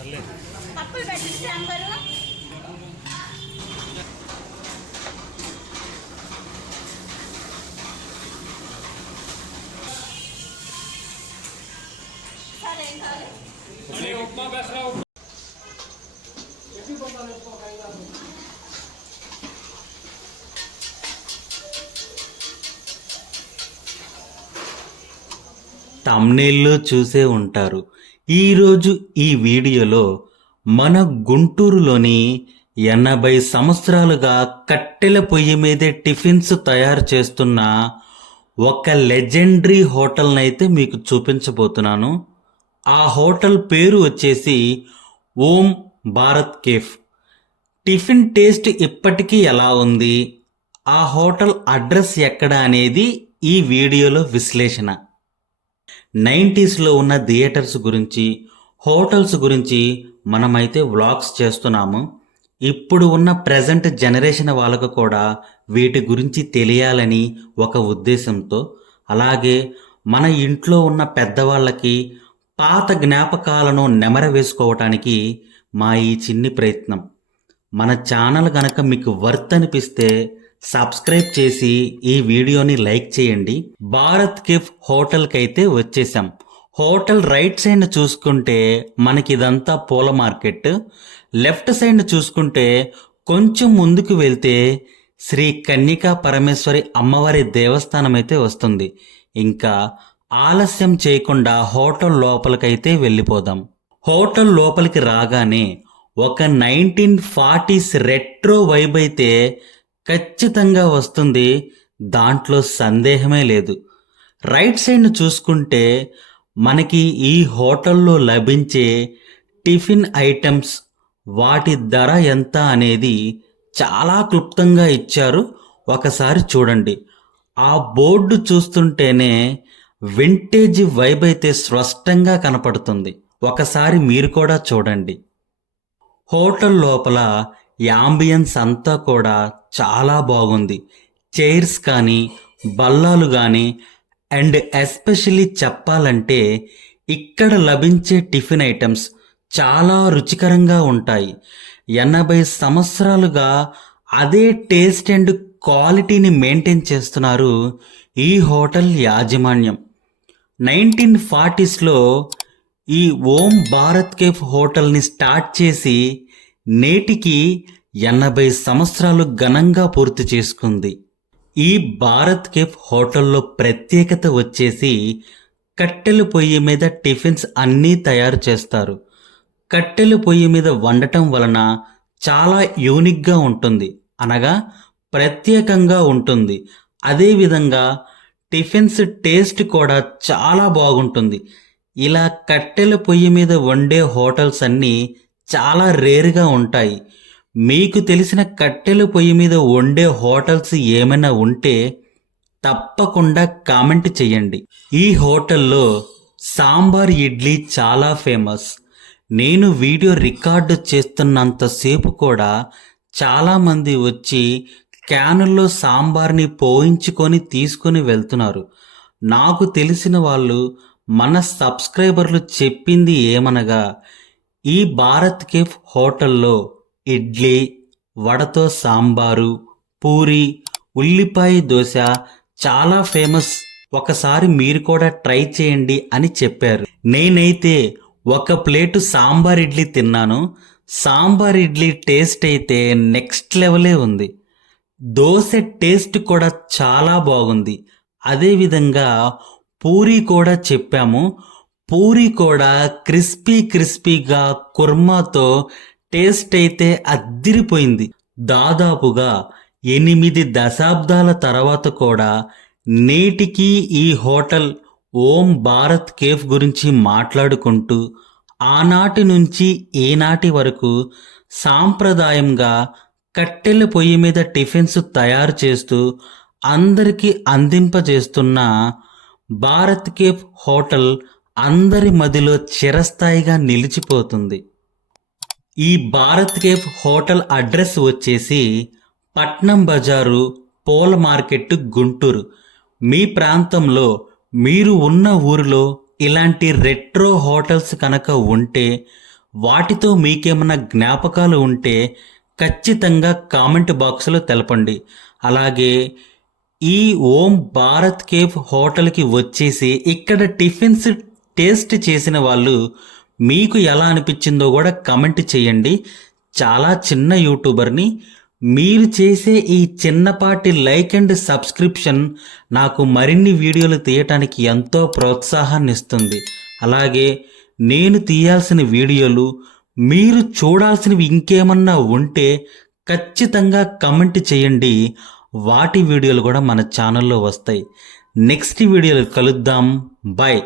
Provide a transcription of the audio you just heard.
కప్పులు పెట్టి సాంబారు సరే ఏం కావాలి ఉప్మా బెసరా తమ్నేల్లో చూసే ఉంటారు. ఈరోజు ఈ వీడియోలో మన గుంటూరులోని 80 సంవత్సరాలుగా కట్టెల పొయ్యి మీదే టిఫిన్స్ తయారు చేస్తున్న ఒక లెజెండరీ హోటల్నైతే మీకు చూపించబోతున్నాను. ఆ హోటల్ పేరు వచ్చేసి ఓం భారత్ కేఫ్. టిఫిన్ టేస్ట్ ఇప్పటికీ ఎలా ఉంది, ఆ హోటల్ అడ్రస్ ఎక్కడ అనేది ఈ వీడియోలో విశ్లేషణ. 90స్లో ఉన్న థియేటర్స్ గురించి, హోటల్స్ గురించి మనమైతే వ్లాగ్స్ చేస్తున్నాము. ఇప్పుడు ఉన్న ప్రజెంట్ జనరేషన్ వాళ్ళకు కూడా వీటి గురించి తెలియాలని ఒక ఉద్దేశంతో, అలాగే మన ఇంట్లో ఉన్న పెద్దవాళ్ళకి పాత జ్ఞాపకాలను నెమర వేసుకోవటానికి మా ఈ చిన్ని ప్రయత్నం. మన ఛానల్ కనుక మీకు వర్త్ అనిపిస్తే సబ్స్క్రైబ్ చేసి ఈ వీడియోని లైక్ చేయండి. భారత్ కేఫ్ హోటల్కి అయితే వచ్చేసాం. హోటల్ రైట్ సైడ్ చూసుకుంటే మనకి ఇదంతా పూల మార్కెట్, లెఫ్ట్ సైడ్ చూసుకుంటే కొంచెం ముందుకు వెళ్తే శ్రీ కన్యకా పరమేశ్వరి అమ్మవారి దేవస్థానం అయితే వస్తుంది. ఇంకా ఆలస్యం చేయకుండా హోటల్ లోపలికైతే వెళ్ళిపోదాం. హోటల్ లోపలికి రాగానే ఒక 1940s రెట్రో వైబ్ అయితే ఖచ్చితంగా వస్తుంది, దాంట్లో సందేహమే లేదు. రైట్ సైడ్ చూసుకుంటే మనకి ఈ హోటల్లో లభించే టిఫిన్ ఐటమ్స్, వాటి ధర ఎంత అనేది చాలా క్లుప్తంగా ఇచ్చారు. ఒకసారి చూడండి. ఆ బోర్డు చూస్తుంటేనే వింటేజ్ వైబ్ అయితే స్పష్టంగా కనపడుతుంది. ఒకసారి మీరు కూడా చూడండి. హోటల్ లోపల యాంబియన్స్ అంతా కూడా చాలా బాగుంది. చైర్స్ కానీ, బల్లాలు కానీ, అండ్ ఎస్పెషల్లీ చెప్పాలంటే ఇక్కడ లభించే టిఫిన్ ఐటమ్స్ చాలా రుచికరంగా ఉంటాయి. 80 సంవత్సరాలుగా అదే టేస్ట్ అండ్ క్వాలిటీని మెయింటైన్ చేస్తున్నారు ఈ హోటల్ యాజమాన్యం. 1940స్లో ఈ ఓం భారత్ కేఫ్ హోటల్ని స్టార్ట్ చేసి నేటికి 80 సంవత్సరాలు ఘనంగా పూర్తి చేసుకుంది. ఈ భారత్ కేఫ్ హోటల్లో ప్రత్యేకత వచ్చేసి కట్టెల పొయ్యి మీద టిఫిన్స్ అన్నీ తయారు చేస్తారు. కట్టెల పొయ్యి మీద వండటం వలన చాలా యూనిక్గా ఉంటుంది, అనగా ప్రత్యేకంగా ఉంటుంది. అదేవిధంగా టిఫిన్స్ టేస్ట్ కూడా చాలా బాగుంటుంది. ఇలా కట్టెల పొయ్యి మీద వండే హోటల్స్ అన్నీ చాలా రేరుగా ఉంటాయి. మీకు తెలిసిన కట్టెల పొయ్యి మీద వండే హోటల్స్ ఏమైనా ఉంటే తప్పకుండా కామెంట్ చేయండి. ఈ హోటల్లో సాంబార్ ఇడ్లీ చాలా ఫేమస్. నేను వీడియో రికార్డు చేస్తున్నంతసేపు కూడా చాలామంది వచ్చి క్యానుల్లో సాంబార్ని పోయించుకొని తీసుకొని వెళ్తున్నారు. నాకు తెలిసిన వాళ్ళు, మన సబ్స్క్రైబర్లు చెప్పింది ఏమనగా, ఈ భారత్ కేఫ్ హోటల్లో ఇడ్లీ, వడతో సాంబారు, పూరి, ఉల్లిపాయ దోశ చాలా ఫేమస్. ఒకసారి మీరు కూడా ట్రై చేయండి అని చెప్పారు. నేనైతే ఒక ప్లేటు సాంబార్ ఇడ్లీ తిన్నాను. సాంబార్ ఇడ్లీ టేస్ట్ అయితే నెక్స్ట్ లెవెలే ఉంది. దోశ టేస్ట్ కూడా చాలా బాగుంది. అదేవిధంగా పూరి కూడా చెప్పాము. పూరి కూడా క్రిస్పీగా కుర్మాతో టేస్ట్ అయితే అద్దిరిపోయింది. దాదాపుగా 8 దశాబ్దాల తర్వాత కూడా నేటికి ఈ హోటల్ ఓం భారత్ కేఫ్ గురించి మాట్లాడుకుంటూ ఆనాటి నుంచి ఈనాటి వరకు సాంప్రదాయంగా కట్టెల పొయ్యి మీద టిఫిన్స్ తయారు చేస్తూ అందరికీ అందింపజేస్తున్న భారత్ కేఫ్ హోటల్ అందరి మదిలో చిరస్థాయిగా నిలిచిపోతుంది. ఈ భారత్ కేఫ్ హోటల్ అడ్రస్ వచ్చేసి పట్నం బజారు, పూల మార్కెట్, గుంటూరు. మీ ప్రాంతంలో, మీరు ఉన్న ఊరిలో ఇలాంటి రెట్రో హోటల్స్ కనుక ఉంటే వాటితో మీకేమైనా జ్ఞాపకాలు ఉంటే ఖచ్చితంగా కామెంట్ బాక్స్లో తెలపండి. అలాగే ఈ ఓం భారత్ కేఫ్ హోటల్కి వచ్చేసి ఇక్కడ టిఫిన్స్ టేస్ట్ చేసిన వాళ్ళు మీకు ఎలా అనిపించిందో కూడా కమెంట్ చేయండి. చాలా చిన్న యూట్యూబర్ని, మీరు చేసే ఈ చిన్నపాటి లైక్ అండ్ సబ్స్క్రిప్షన్ నాకు మరిన్ని వీడియోలు తీయటానికి ఎంతో ప్రోత్సాహాన్ని ఇస్తుంది. అలాగే నేను తీయాల్సిన వీడియోలు, మీరు చూడాల్సినవి ఇంకేమన్నా ఉంటే ఖచ్చితంగా కమెంట్ చేయండి. వాటి వీడియోలు కూడా మన ఛానల్లో వస్తాయి. నెక్స్ట్ వీడియోలో కలుద్దాం. బాయ్.